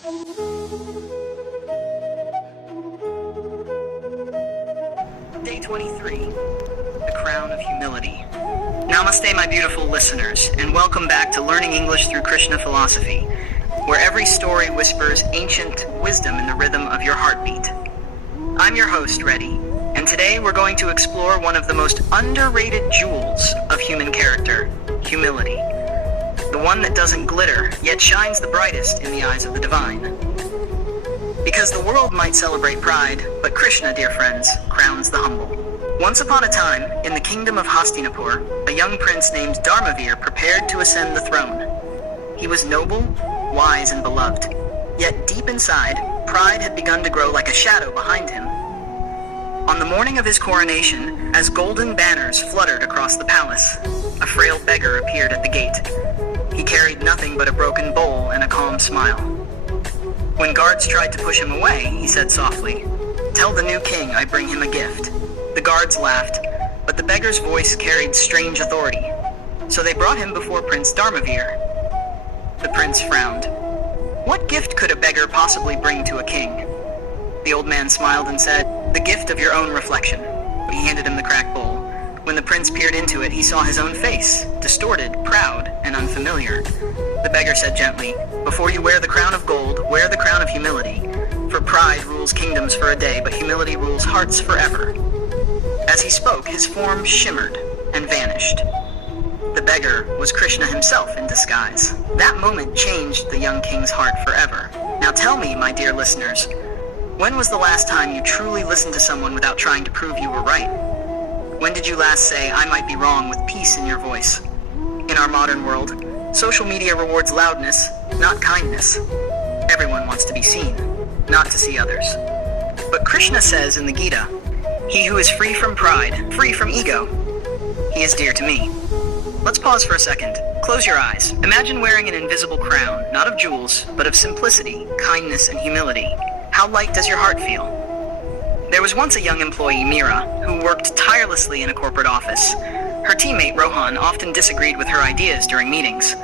Day 23, the crown of humility. Namaste, my beautiful listeners, and welcome back to Learning English through Krishna Philosophy, where every story whispers ancient wisdom in the rhythm of your heartbeat. I'm your host, Reddy, and today we're going to explore one of the most underrated jewels of human character, humility. The one that doesn't glitter, yet shines the brightest in the eyes of the divine. Because the world might celebrate pride, but Krishna, dear friends, crowns the humble. Once upon a time, in the kingdom of Hastinapur, a young prince named Dharmavir prepared to ascend the throne. He was noble, wise, and beloved. Yet deep inside, pride had begun to grow like a shadow behind him. On the morning of his coronation, as golden banners fluttered across the palace, a frail beggar appeared at the gate. He carried nothing but a broken bowl and a calm smile. When guards tried to push him away, he said softly, "Tell the new king I bring him a gift." The guards laughed, but the beggar's voice carried strange authority. So they brought him before Prince Dharmavir. The prince frowned. What gift could a beggar possibly bring to a king? The old man smiled and said, "The gift of your own reflection." He handed him the cracked bowl. When the prince peered into it, he saw his own face, distorted, proud, and unfamiliar. The beggar said gently, "Before you wear the crown of gold, wear the crown of humility. For pride rules kingdoms for a day, but humility rules hearts forever." As he spoke, his form shimmered and vanished. The beggar was Krishna himself in disguise. That moment changed the young king's heart forever. Now tell me, my dear listeners, when was the last time you truly listened to someone without trying to prove you were right? When did you last say, "I might be wrong," with peace in your voice? In our modern world, social media rewards loudness, not kindness. Everyone wants to be seen, not to see others. But Krishna says in the Gita, "He who is free from pride, free from ego, he is dear to me." Let's pause for a second. Close your eyes. Imagine wearing an invisible crown, not of jewels, but of simplicity, kindness, and humility. How light does your heart feel? There was once a young employee, Meera, who worked tirelessly in a corporate office. Her teammate, Rohan, often disagreed with her ideas during meetings.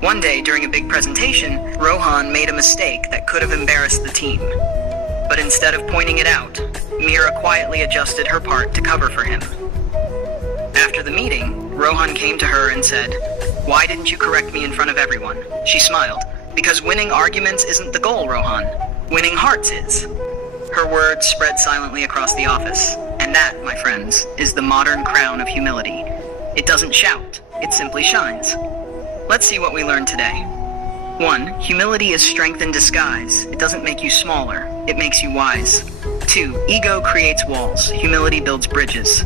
One day, during a big presentation, Rohan made a mistake that could have embarrassed the team. But instead of pointing it out, Meera quietly adjusted her part to cover for him. After the meeting, Rohan came to her and said, "Why didn't you correct me in front of everyone?" She smiled. "Because winning arguments isn't the goal, Rohan. Winning hearts is." Her words spread silently across the office. And that, my friends, is the modern crown of humility. It doesn't shout, it simply shines. Let's see what we learned today. 1. Humility is strength in disguise. It doesn't make you smaller, it makes you wise. 2. Ego creates walls. Humility builds bridges.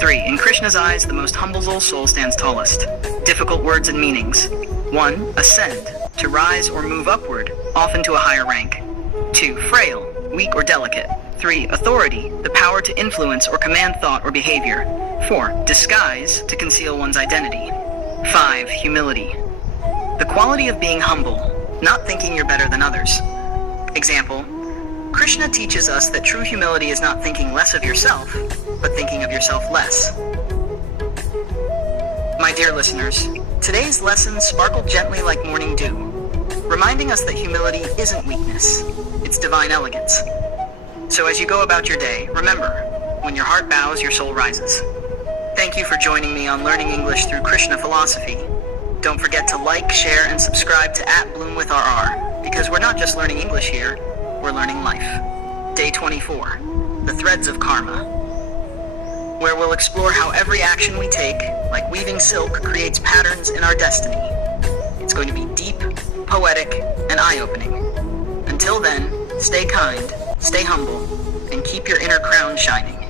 3. In Krishna's eyes, the most humble soul stands tallest. Difficult words and meanings. 1. Ascend, to rise or move upward, often to a higher rank. 2. Frail, weak or delicate. 3. Authority, the power to influence or command thought or behavior. 4. Disguise, to conceal one's identity. 5. Humility, the quality of being humble, not thinking you're better than others. Example, Krishna teaches us that true humility is not thinking less of yourself, but thinking of yourself less. My dear listeners, today's lessons sparkled gently like morning dew, reminding us that humility isn't weakness, it's divine elegance. So as you go about your day, remember, when your heart bows, your soul rises. Thank you for joining me on Learning English through Krishna Philosophy. Don't forget to like, share, and subscribe to @BloomWithRR, because we're not just learning English here, we're learning life. Day 24, the threads of karma, where we'll explore how every action we take, like weaving silk, creates patterns in our destiny. It's going to be deep, poetic, and eye-opening. Until then, stay kind, stay humble, and keep your inner crown shining.